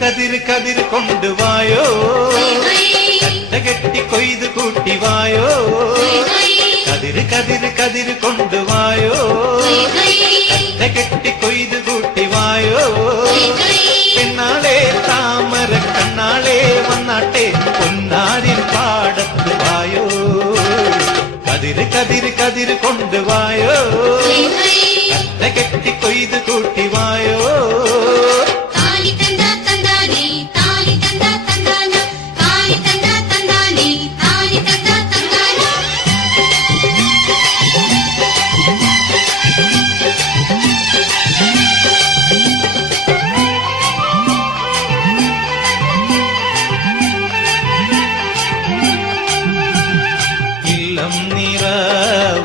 കതിര് കതിര് കൊണ്ടുവായോ, കറ്റ കെട്ടി കൊയ്ത് കൂട്ടിവായോ. കതിര് കതിര് കതിര് കൊണ്ടുവായോ, കറ്റ കെട്ടി കൊയ്ത് കൂട്ടിവായോ. പെണ്ണാളെ താമര കണ്ണാളെ വന്നാട്ടെ പൊന്നാരിൻ പാടത്ത് വായോ. കതിര് കതിര് കതിര് കൊണ്ടുവായോ, കറ്റ കെട്ടി കൊയ്ത് കൂട്ടിവായോ.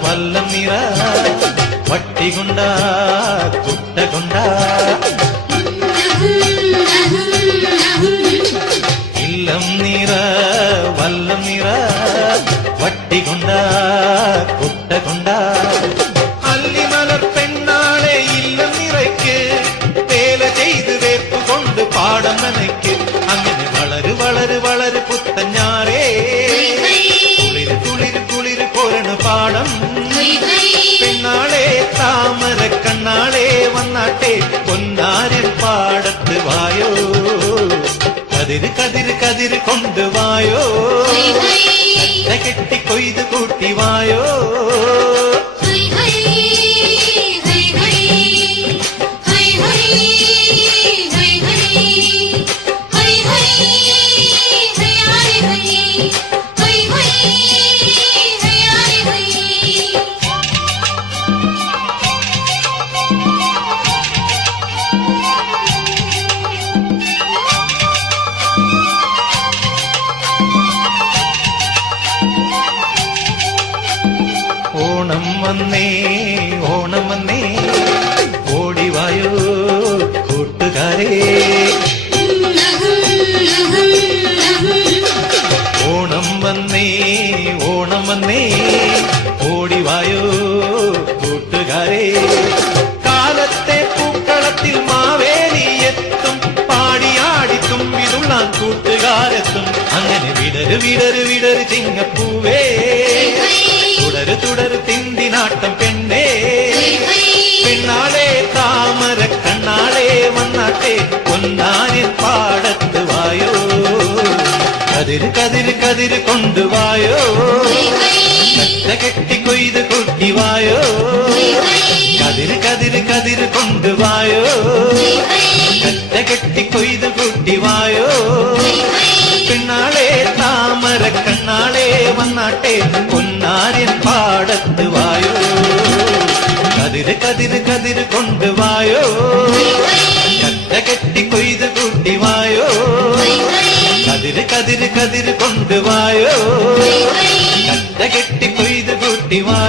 വല്ലം നിറ വട്ടികൊണ്ട കുട്ടകൊണ്ട ഇല്ലം നിറ വല്ലം നിറ വട്ടികൊണ്ട കുട്ടകൊണ്ട. അല്ലിമലർ പെണ്ണാളെ ഇല്ലം നിറയ്ക്ക് വേല ചെയ്ത് വേപ്പ് കൊണ്ട് പാടം നനയ്ക്ക്. അങ്ങനെ വളര് വളര് വളര് പുത്തഞ്ഞാറേ കുളിര് കുളിര് കുളിര് കോരണ പാടം. പെണ്ണാളെ താമര കണ്ണാളെ വന്നാട്ടെ പൊന്നാരിൻ പാടത്ത് വായോ. കതിര് കതിര് കതിര് കൊണ്ടുവായോ, കറ്റ കെട്ടി കൊയ്ത് കൂട്ടിവായോ. ഓണം വന്നേ ഓണം വന്നേ ഓടിവായോ കൂട്ടുകാരേ. ഓണം വന്നേ ഓണം വന്നേ ഓടിവായോ കൂട്ടുകാരേ. കാലത്തെ പൂക്കളത്തിൽ മാവേലി എത്തും, പാടിയാടി തുമ്പിതുള്ളാൻ കൂട്ടുകാരെത്തും. അങ്ങനെ വിടര് വിടര് വിടര് ചിങ്ങപ്പൂവേ, തുടര് തുടര് തിന്തിനാട്ടം പെണ്ണേ. പെണ്ണാളെ താമര കണ്ണാളെ വന്നാട്ടെ പൊന്നാരിൻ പാടത്ത് വായോ. കതിര് കതിര് കതിര് കൊണ്ടുവായോ, കറ്റ കെട്ടി കൊയ്ത് കൂട്ടിവായോ. കതിര് കതിര് കതിര് കൊണ്ടുവായോ, കറ്റ കെട്ടി കൊയ്ത് കൂട്ടിവായോ. പെണ്ണാളെ താമര കണ്ണാളെ വന്നാട്ടെ പൊന്നാരിൻ പാടത്ത് വായോ. കതിര് കതിര് കതിര് കൊണ്ടുവായോ, കറ്റ കെട്ടി കൊയ്ത് കൂട്ടിവായോ. കതിര് കതിര് കതിര് കൊണ്ടുവായോ, കറ്റ കെട്ടി കൊയ്ത് കൂട്ടിവായോ.